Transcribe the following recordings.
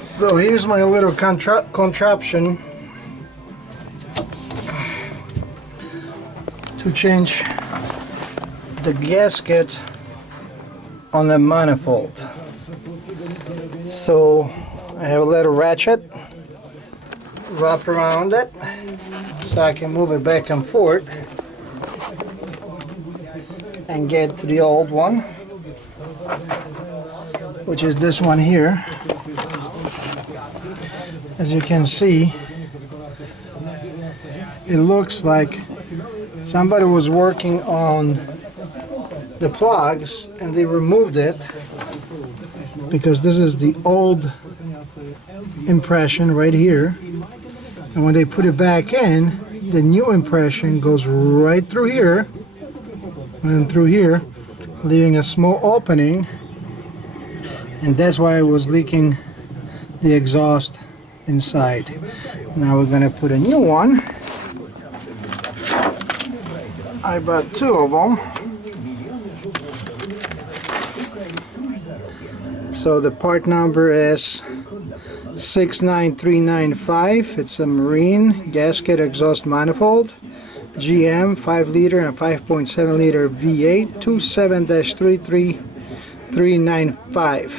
So here's my little contraption to change the gasket on the manifold. So I have a little ratchet wrapped around it so I can move it back and forth and get to the old one, which is this one here. As you can see, it looks like somebody was working on the plugs and they removed it, because this is the old impression right here, and when they put it back in, the new impression goes right through here and through here, leaving a small opening, and that's why it was leaking the exhaust inside. Now we're gonna put a new one. I bought two of them. So the part number is 69395. It's a marine gasket exhaust manifold, GM 5 liter and 5.7 liter V8 27-33395.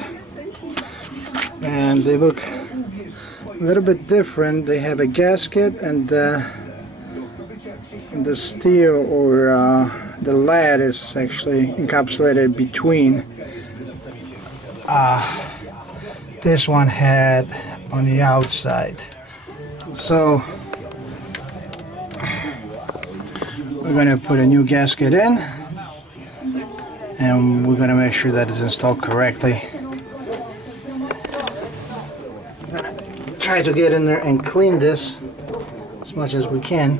And they look a little bit different. They have a gasket and the steel, or the lead, is actually encapsulated between. This one had on the outside. So we're going to put a new gasket in, and we're going to make sure that it's installed correctly. Try to get in there and clean this as much as we can,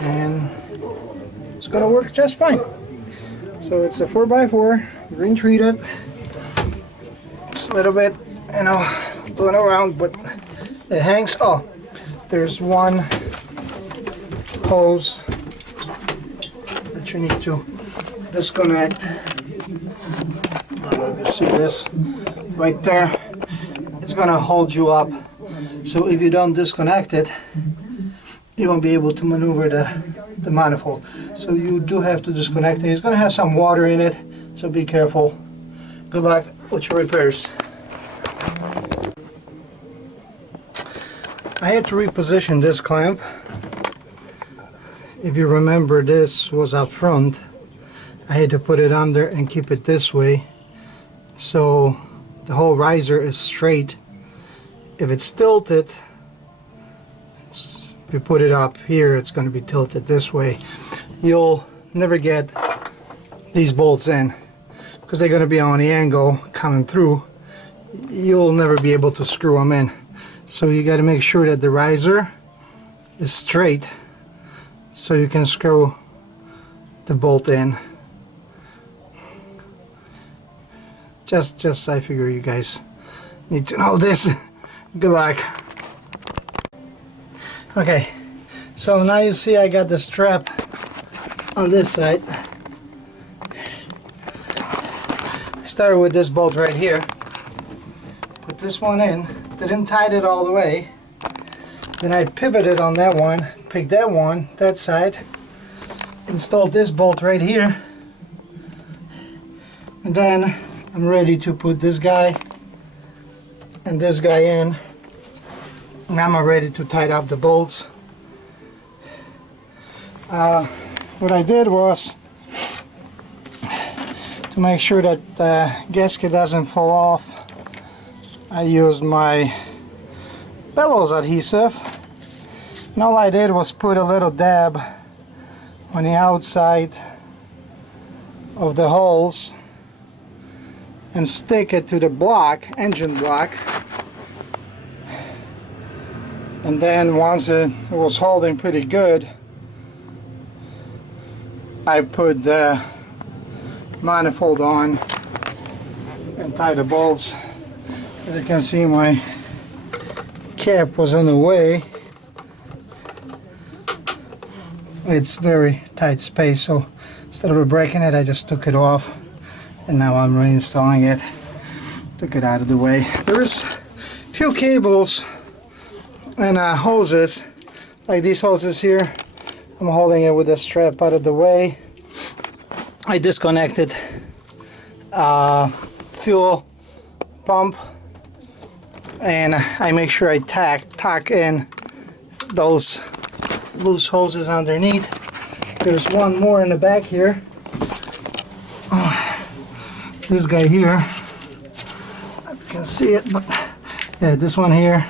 and it's gonna work just fine. So it's a 4x4 green treated. It's a little bit, you know, blown around, but it hangs. Oh, there's one hose that you need to disconnect. See this right there? It's gonna hold you up. So if you don't disconnect it, you won't be able to maneuver the manifold. So you do have to disconnect it. It's going to have some water in it, so be careful. Good luck with your repairs. I had to reposition this clamp. If you remember, this was up front. I had to put it under and keep it this way, so the whole riser is straight. If it's tilted, if you put it up here, it's going to be tilted this way. You'll never get these bolts in because they're going to be on the angle coming through. You'll never be able to screw them in. So you got to make sure that the riser is straight so you can screw the bolt in. Just I figure you guys need to know this. Good luck. Okay, so now you see I got the strap on this side. I started with this bolt right here. Put this one in, didn't tighten it all the way. Then I pivoted on that one, picked that one, that side, installed this bolt right here, and then I'm ready to put this guy and this guy in. Now I'm ready to tighten up the bolts. What I did was, to make sure that the gasket doesn't fall off, I used my bellows adhesive, and all I did was put a little dab on the outside of the holes and stick it to the block, engine block. And then once it was holding pretty good, I put the manifold on and tied the bolts. As you can see, my cap was in the way. It's very tight space, so instead of breaking it, I just took it off, and now I'm reinstalling it. Took it out of the way. There's a few cables and hoses, like these hoses here. I'm holding it with a strap out of the way. I disconnected fuel pump, and I make sure I tack in those loose hoses underneath. There's one more in the back here. This guy here, if you can see it, but yeah, this one here,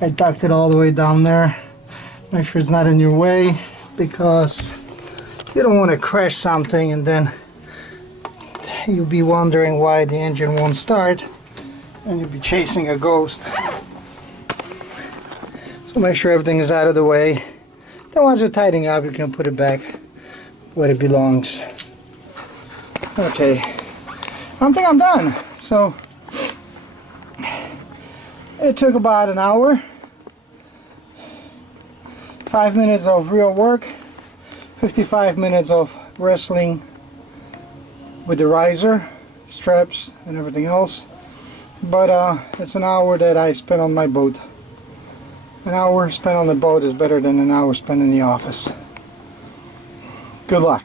I tucked it all the way down there. Make sure it's not in your way, because you don't want to crash something and then you'll be wondering why the engine won't start and you'll be chasing a ghost. So make sure everything is out of the way. Then once you're tightening up, you can put it back where it belongs. Okay, I think I'm done. So it took about an hour, 5 minutes of real work, 55 minutes of wrestling with the riser, straps and everything else. But it's an hour that I spent on my boat. An hour spent on the boat is better than an hour spent in the office. Good luck.